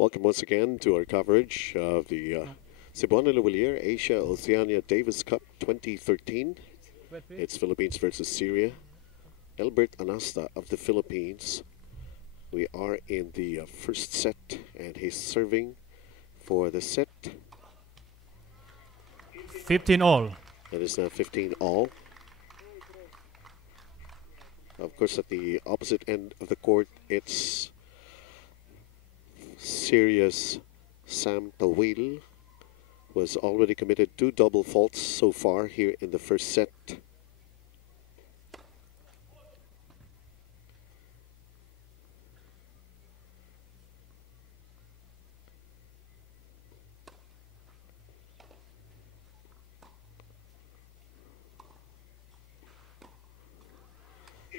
Welcome once again to our coverage of the Cebuana Lhuillier Asia Oceania Davis Cup 2013. It's Philippines versus Syria. Elbert Anasta of the Philippines. We are in the first set, and he's serving for the set. 15 all. It is now 15 all. Of course, at the opposite end of the court, it's Syria's Taweel, was already committed 2 double faults so far here in the first set.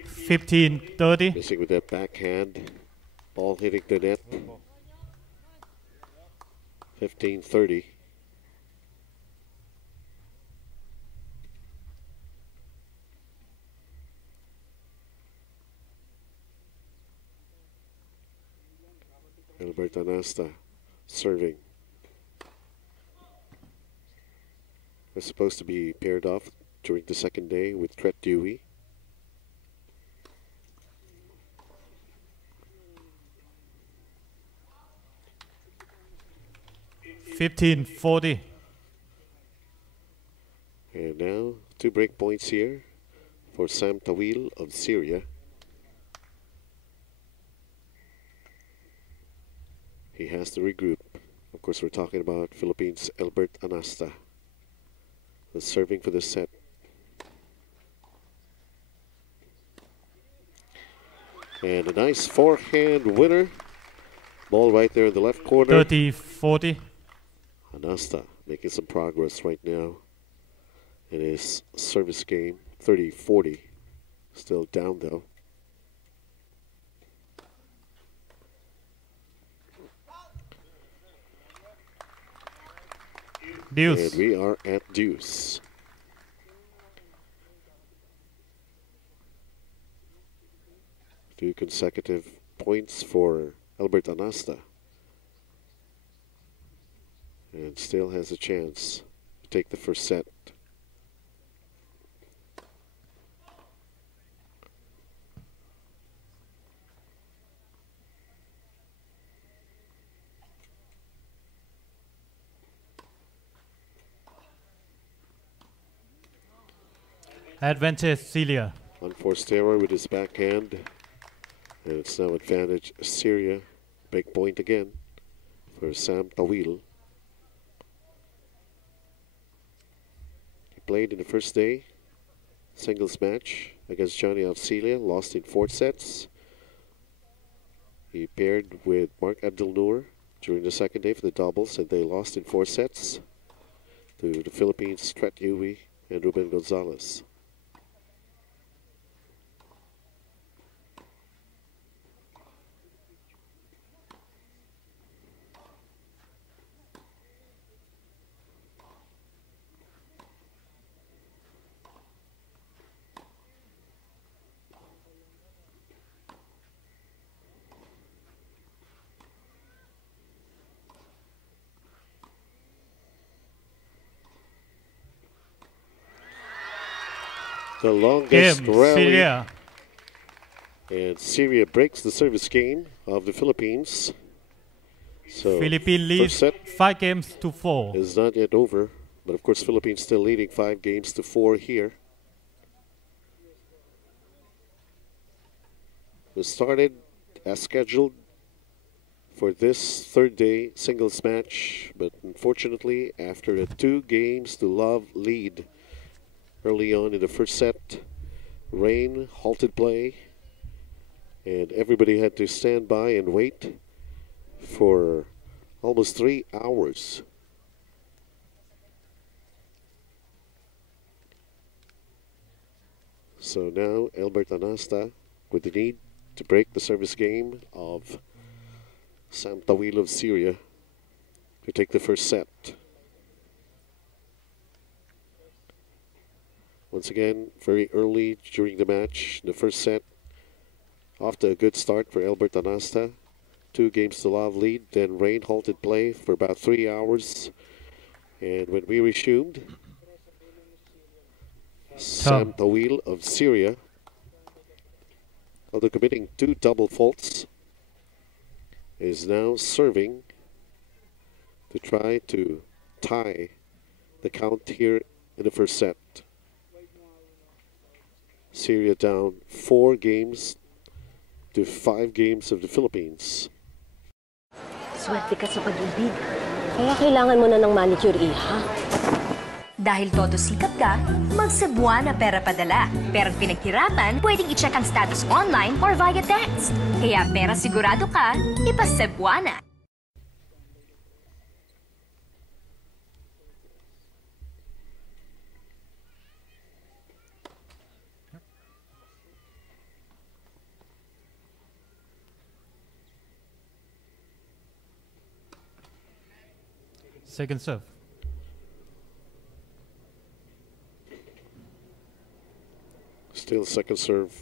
(15-30). Missing with that backhand, ball hitting the net. 15-30. Elbert Anasta serving. Was supposed to be paired off during the second day with Taweel. 15-40. And now 2 break points here for Taweel of Syria. He has to regroup. Of course, we're talking about Philippines' Elbert Anasta, who's serving for the set. And a nice forehand winner. Ball right there in the left corner. 30-40. Anasta making some progress right now in his service game. 30-40. Still down though. Deuce. And we are at deuce. Two consecutive points for Elbert Anasta. And still has a chance to take the first set. Advantage Syria. Unforced error with his backhand. And it's now advantage Syria. Big point again for Taweel. He played in the first day singles match against Johnny Alcelia, lost in 4 sets. He paired with Mark Abdelnour during the second day for the doubles, and they lost in 4 sets to the Philippines' Taweel and Ruben Gonzalez. The longest rally. Syria. And Syria breaks the service game of the Philippines. So Philippines leads 5 games to 4. Is not yet over, but of course Philippines still leading 5 games to 4 here. We started as scheduled for this third day singles match, but unfortunately after a 2 games to love lead early on in the first set, rain halted play, and everybody had to stand by and wait for almost 3 hours. So now Elbert Anasta with the need to break the service game of Taweel of Syria to take the first set. Once again, very early during the match, the first set, off to a good start for Elbert Anasta. 2-games-to-love lead. Then rain halted play for about 3 hours. And when we resumed, Sam Taweel of Syria, although committing 2 double faults, is now serving to try to tie the count here in the first set. Syria down 4 games to 5 games of the Philippines. Swerte ka sa pag-ibig. Kaya kailangan mo na ng manicure, iha. Dahil todo sikap ka, mag-Cebuana pera padala. Pero pinaghirapan, pwedeng i-check ang status online or via text. Kaya pera sigurado ka, ipa-Cebuana. Second serve. Still second serve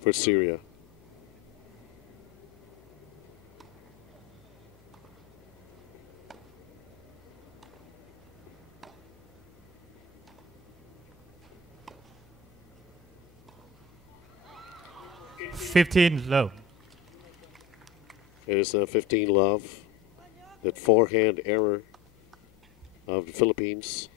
for Syria. Low. It is now 15 love. That forehand error of the Philippines.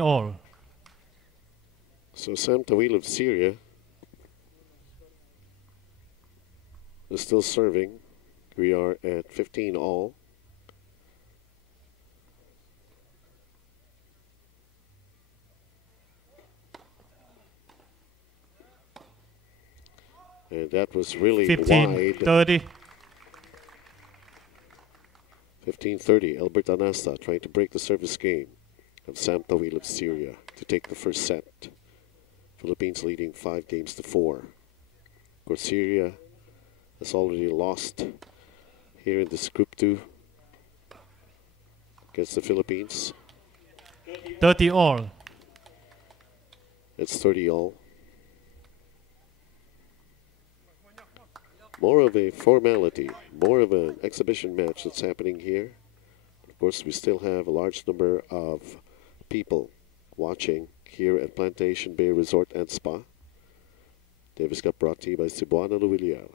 All. So Sam Taweel of Syria is still serving. We are at 15 all. And that was really 15-30. 15-30. Elbert Anasta trying to break the service game of Sam Taweel of Syria to take the first set. Philippines leading 5 games to 4. Of course, Syria has already lost here in this Group 2 against the Philippines. 30 all. It's 30 all. More of a formality, more of an exhibition match that's happening here. Of course, we still have a large number of people watching here at Plantation Bay Resort and Spa. Davis Cup brought to you by Cebuana Lhuillier.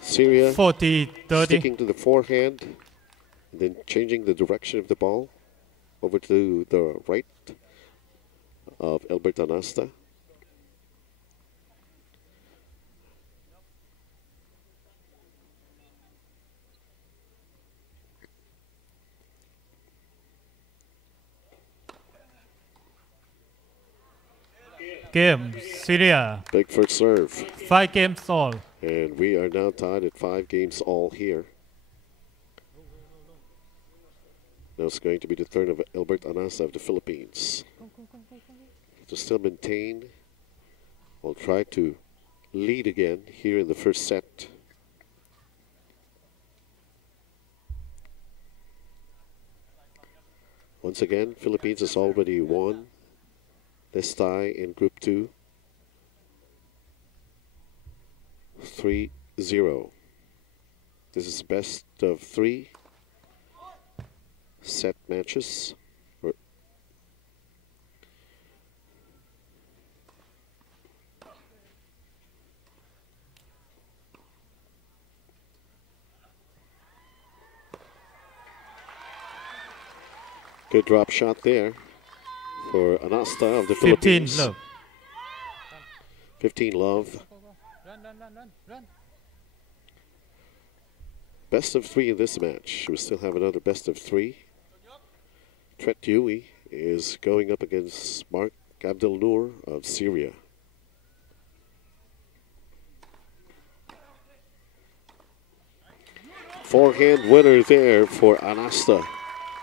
Syria 40-30. sticking to the forehand and then changing the direction of the ball over to the right of Elbert Anasta. Game, Syria. Big first serve. 5 games all. And we are now tied at 5 games all here. Now it's going to be the turn of Elbert Anasta of the Philippines. To still maintain, we'll try to lead again here in the first set. Once again, Philippines has already won this tie in Group 2. 3-0. This is best of 3 set matches. Good drop shot there for Anasta of the Philippines. 15 low. 15 love. Best of 3 in this match. We still have another best of 3. Taweel is going up against Mark Abdel Noor of Syria. Forehand winner there for Anasta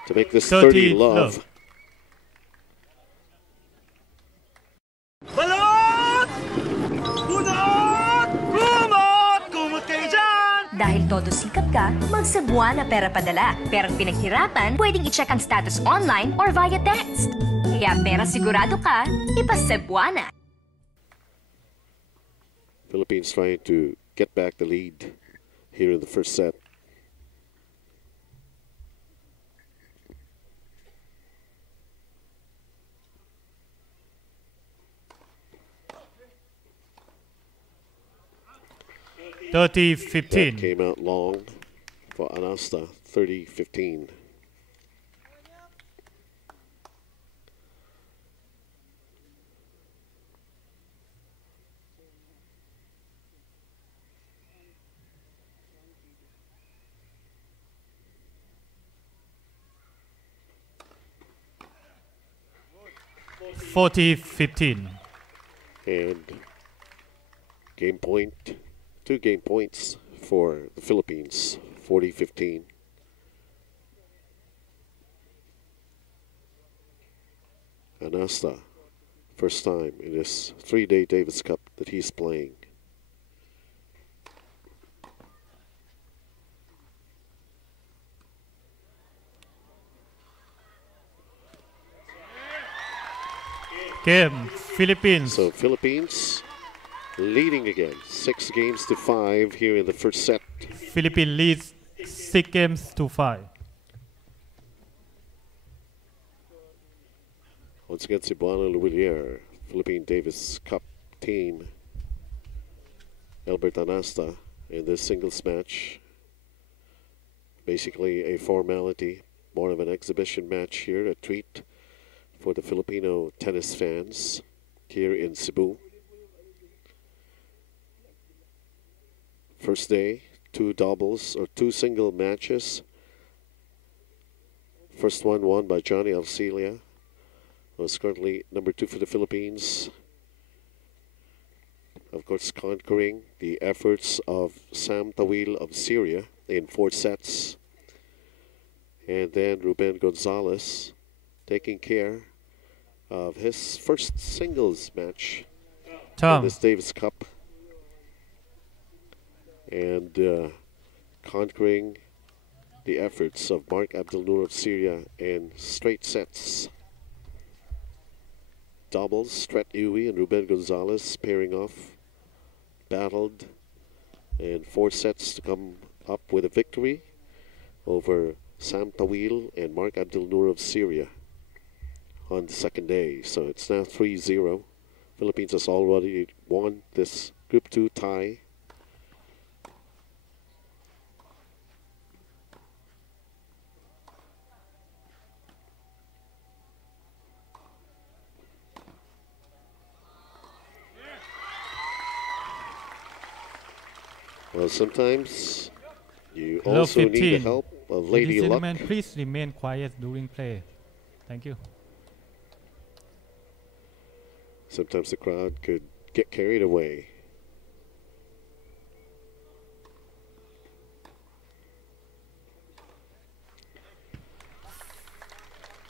to make this 30 love. Dahil todo sikap ka, mag-Cebuana pera padala. Pero pinaghirapan, pwedeng i-check ang status online or via text. Kaya pera sigurado ka, ipa-Cebuana. Philippines trying to get back the lead here in the first set. That 30-15. came out long for Anasta, 30-15. $40-15. And game point, 2 game points for the Philippines, 40-15. Anasta, first time in this 3-day Davis Cup that he's playing. Game, Philippines. So Philippines leading again, 6-5 here in the first set. Philippines leads 6-5. Once again, Cebuana, Lhuillier, Philippine Davis Cup team. Elbert, Anasta in this singles match. Basically a formality, more of an exhibition match here, a treat for the Filipino tennis fans here in Cebu. First day, 2 doubles or 2 single matches. First one won by Johnny Alcelia, who is currently number 2 for the Philippines. Of course, conquering the efforts of Taweel of Syria in 4 sets. And then Ruben Gonzalez taking care of his first singles match in this Davis Cup. And conquering the efforts of Mark Abdel Noor of Syria in straight sets. Doubles, Taweel and Ruben Gonzalez pairing off, battled, and 4 sets to come up with a victory over Taweel and Mark Abdel Noor of Syria on the second day. So it's now 3-0. Philippines has already won this Group 2 tie. Well, sometimes you also need the help of Lady Luck. Gentlemen, please remain quiet during play. Thank you. Sometimes the crowd could get carried away.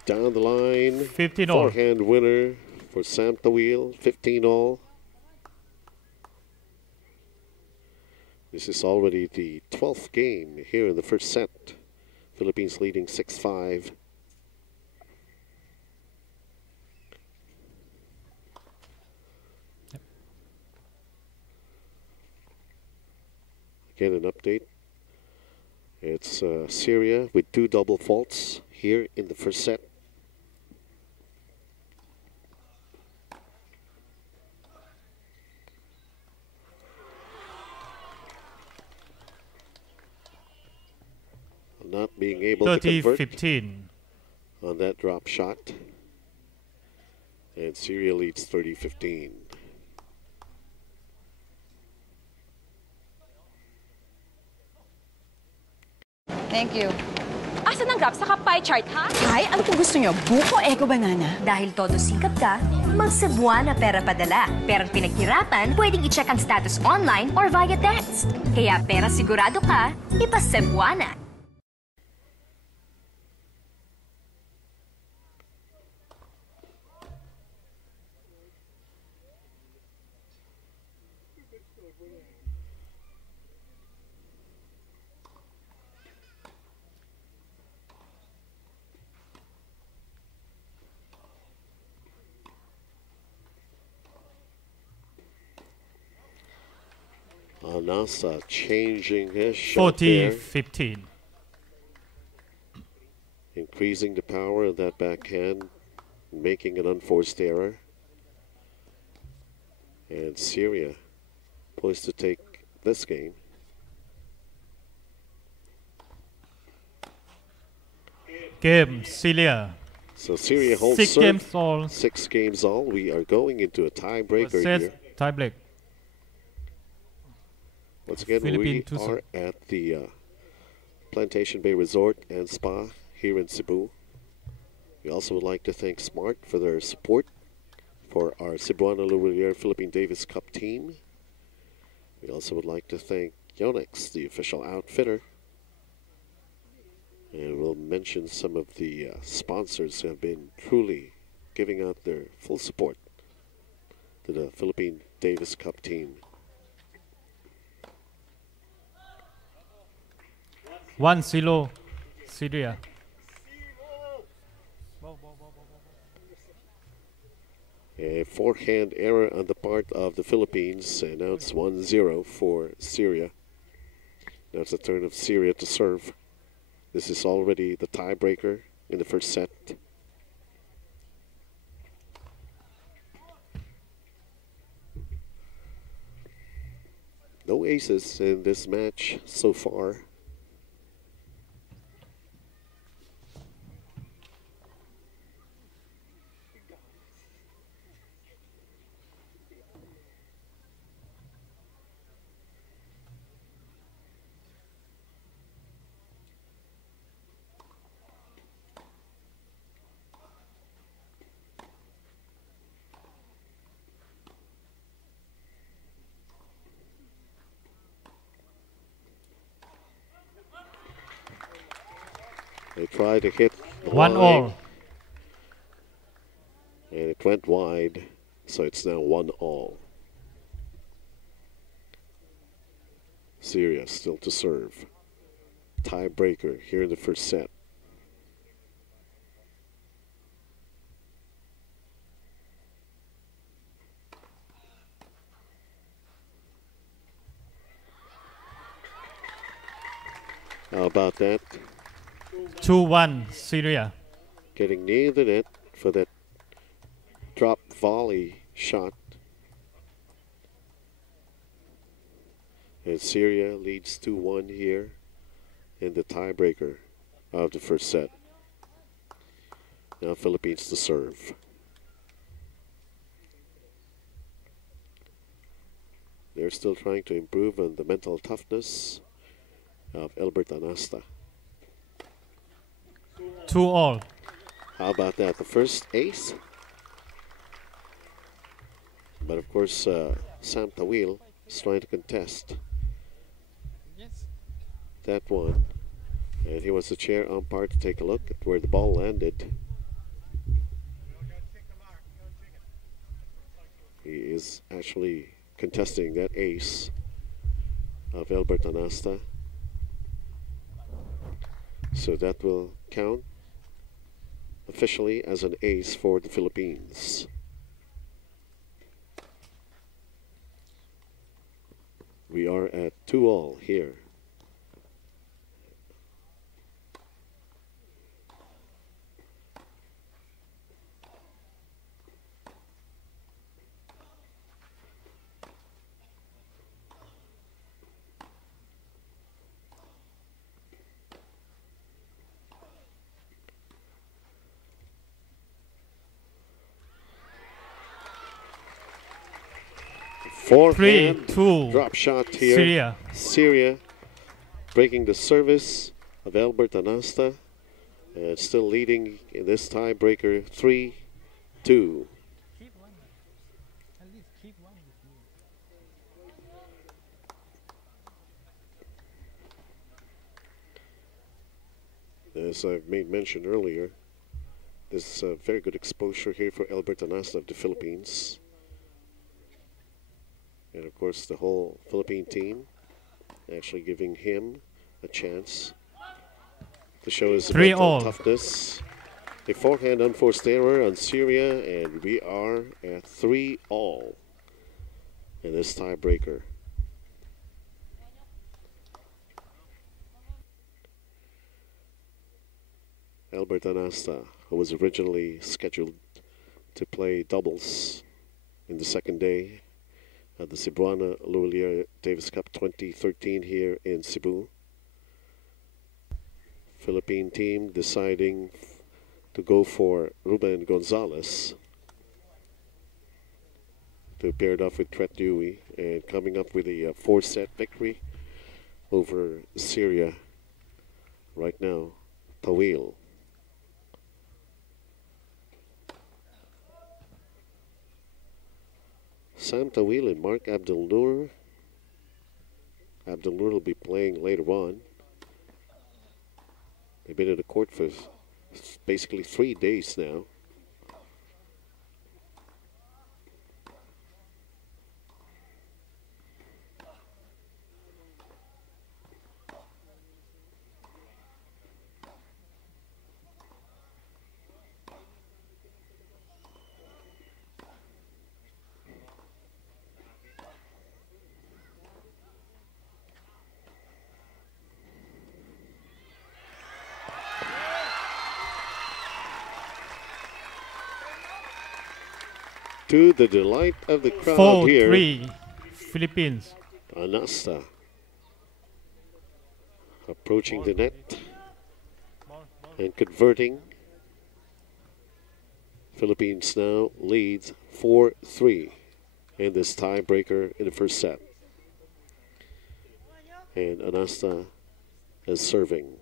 Down the line, 15 all. forehand winner for Taweel, 15 all. This is already the 12th game here in the first set. Philippines leading 6-5. Again, an update. It's Syria with 2 double faults here in the first set. Not being able to convert 30-15. on that drop shot. And Syria leads 30-15. Thank you. Asan ang graph? Saka pie chart, ha? Ay, ano po gusto nyo? Buko, ego, banana? Dahil todo sikap ka, mag-Cebuana pera padala. Perang pinaghirapan, pwedeng i-check ang status online or via text. Kaya pera sigurado ka, ipa-Cebuana. Anasta changing his shot there, 40-15. increasing the power of that backhand, making an unforced error. And Syria poised to take this game. Game, Syria. So Syria holds 6 serve. games all. 6 games all. We are going into a tiebreaker Set, here. tie break. Once again, Philippine we are at the Plantation Bay Resort and Spa here in Cebu. We also would like to thank Smart for their support for our Cebuana Lhuillier Philippine Davis Cup team. We also would like to thank Yonex, the official outfitter. And we'll mention some of the sponsors who have been truly giving out their full support to the Philippine Davis Cup team. 1-0, Syria. A forehand error on the part of the Philippines, and now it's 1-0 for Syria. Now it's the turn of Syria to serve. This is already the tiebreaker in the first set. No aces in this match so far. They tried to hit the 1 line, all. and it went wide, so it's now 1 all. Syria still to serve. Tiebreaker here in the first set. How about that? 2-1, Syria. Getting near the net for that drop volley shot. And Syria leads 2-1 here in the tiebreaker of the first set. Now Philippines to serve. They're still trying to improve on the mental toughness of Elbert Anasta. 2 all. How about that? The first ace. But of course, Sam Taweel is trying to contest that one. And he wants the chair umpire to take a look at where the ball landed. He is actually contesting that ace of Elbert Anasta. So that will count officially as an ace for the Philippines. We are at 2 all here. Forehand 3-2, drop shot here. Syria. Syria breaking the service of Elbert Anasta, and still leading in this tiebreaker 3-2. Keep one. At least keep one with you. As I've made mention earlier, this is a very good exposure here for Elbert Anasta of the Philippines. And of course the whole Philippine team actually giving him a chance to show his mental toughness. A forehand unforced error on Syria, and we are at 3-all in this tiebreaker. Elbert Anasta, who was originally scheduled to play doubles in the second day of the Cebuana Lhuillier Davis Cup 2013 here in Cebu. Philippine team deciding to go for Ruben Gonzalez to pair it off with Tret Dewey, and coming up with a 4-set victory over Syria right now, Taweel. Sam Taweel and Mark Abdel-Nur. Abdel-Nur will be playing later on. They've been in the court for basically 3 days now. To the delight of the crowd here, 4-3 Philippines. Anasta approaching the net and converting. Philippines now leads 4-3 in this tiebreaker in the first set. And Anasta is serving.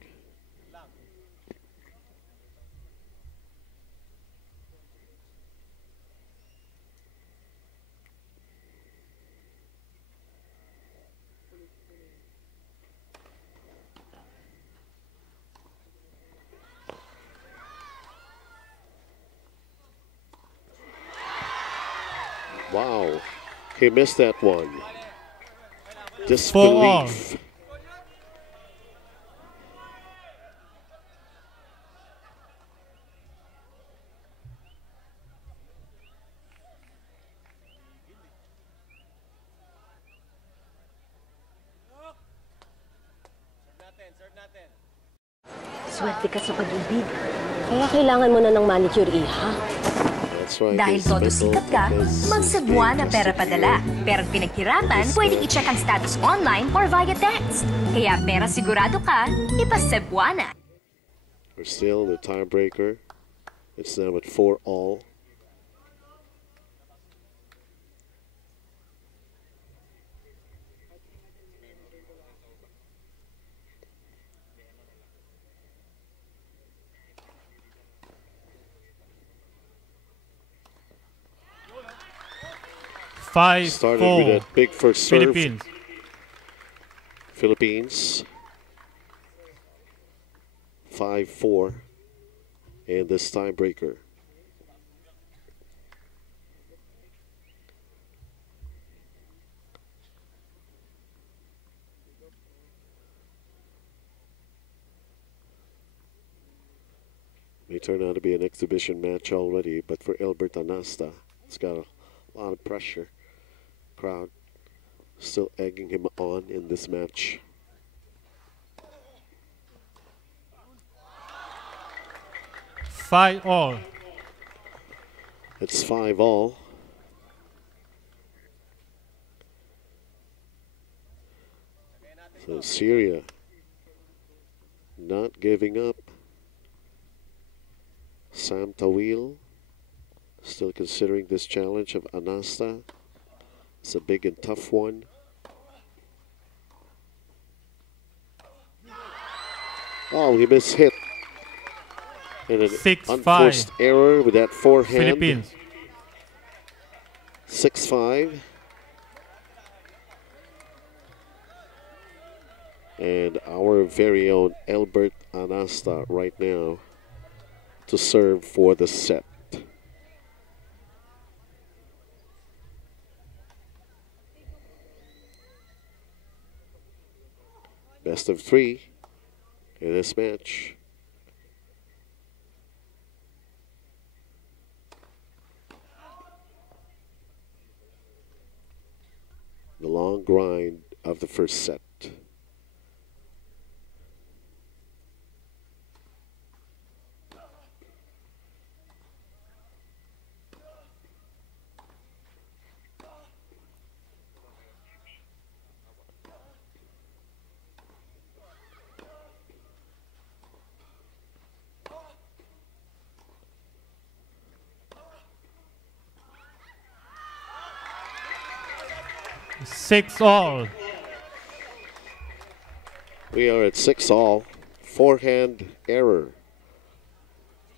Wow, he missed that one. Disbelief. Swerte ka sa pag-ibig. Kaya kailangan mo na ng manicure, Iha. That's right. Dahil todo sikat ka, mag-Cebuana pera padala. Pero pinaghirapan, pwedeng i-check ang status online or via text. Kaya pera sigurado ka, ipa-Cebuana. We're still in the tiebreaker. It's now at 4-all. Started with that big first serve. Philippines. 5-4. And this tiebreaker. May turn out to be an exhibition match already, but for Elbert Anasta, it's got a lot of pressure. Crowd still egging him on in this match. Five all. It's 5-all. So Syria not giving up. Sam Taweel still considering this challenge of Anasta. It's a big and tough one. Oh, he missed hit. And an 6-5. unforced error with that forehand. Philippines. 6-5. And our very own Elbert Anasta right now to serve for the set. Best of 3 in this match. The long grind of the first set. Six all. We are at 6-all. Forehand error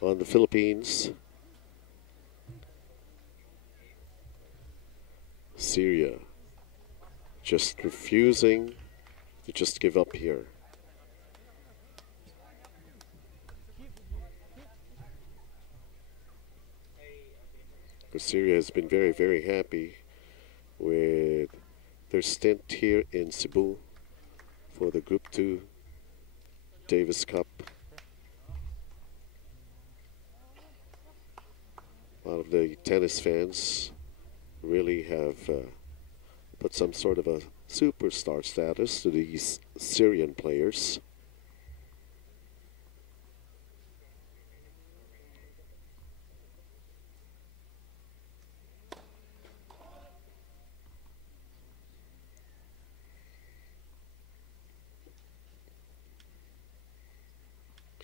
on the Philippines. Syria just refusing to just give up here. But Syria has been very, very happy with their stint here in Cebu for the Group 2 Davis Cup. A lot of the tennis fans really have put some sort of a superstar status to these Syrian players.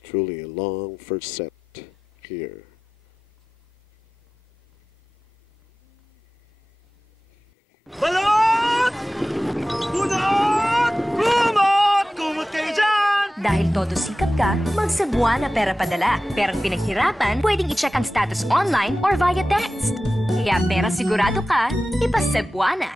Truly a long first set here. Balot! Bunot! Kumot! Kumot kayo dyan! Dahil todo sikap ka, mag-Cebuana pera padala. Perang pinaghirapan, pwedeng i-check ang status online or via text. Kaya pera sigurado ka, ipa-Cebuana.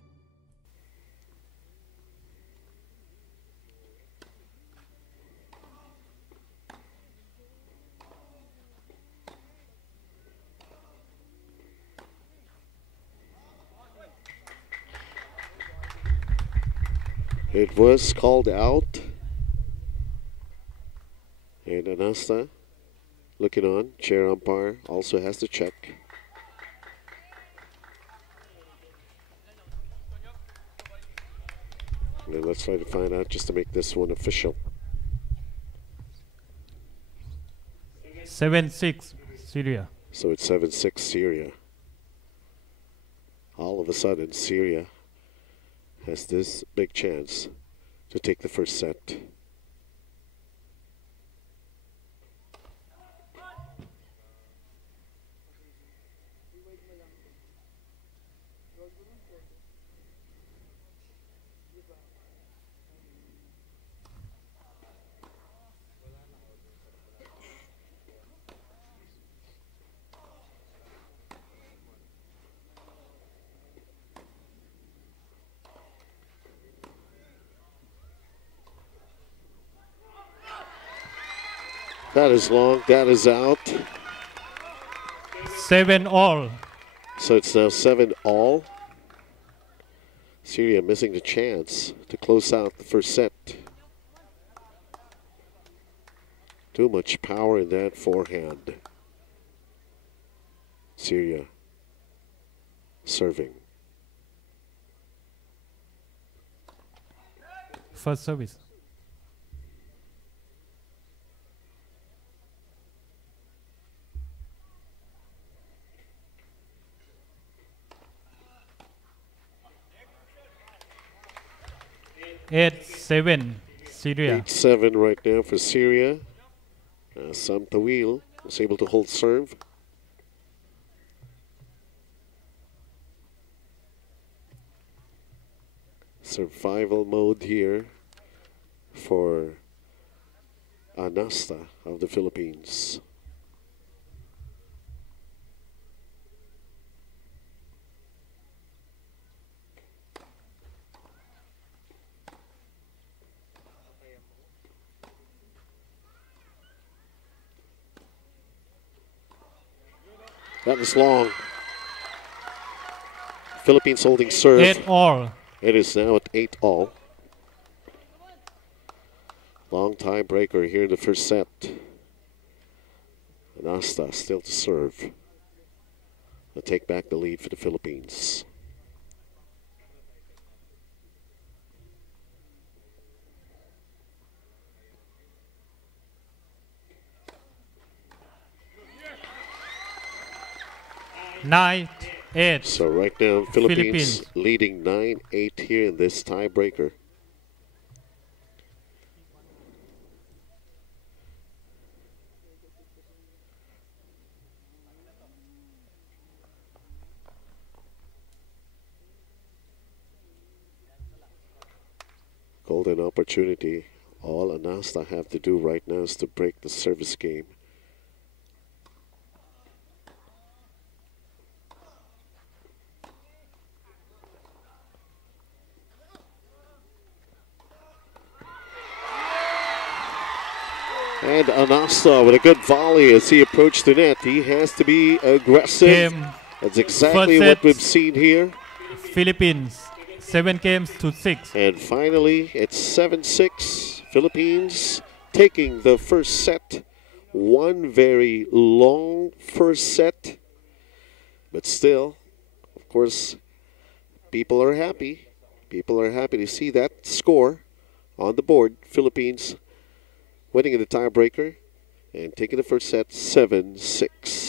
It was called out. And Anasta, looking on, chair umpire, also has to check. And let's try to find out just to make this one official. 7-6 Syria. So it's 7-6 Syria. All of a sudden, Syria has this big chance to take the first set. That is long, that is out. 7 all. So it's now 7-all. Syria missing the chance to close out the first set. Too much power in that forehand. Syria serving. First service. Eight, 7 Syria. 8-7 right now for Syria. Issam Taweel was able to hold serve. Survival mode here for Anasta of the Philippines. That was long. Philippines holding serve. 8-all. It is now at 8-all. Long tiebreaker here in the first set. Anasta still to serve. They'll take back the lead for the Philippines. Nine, 8. So right now, Philippines Philippines. leading 9-8 here in this tiebreaker. Golden opportunity. All Anasta have to do right now is to break the service game. And Anasta with a good volley as he approached the net. He has to be aggressive. Game. That's exactly First what set. we've seen here. Philippines. 7 games to 6. And finally, it's 7-6. Philippines taking the first set. One very long first set. But still, of course, people are happy. People are happy to see that score on the board. Philippines winning in the tiebreaker and taking the first set 7-6.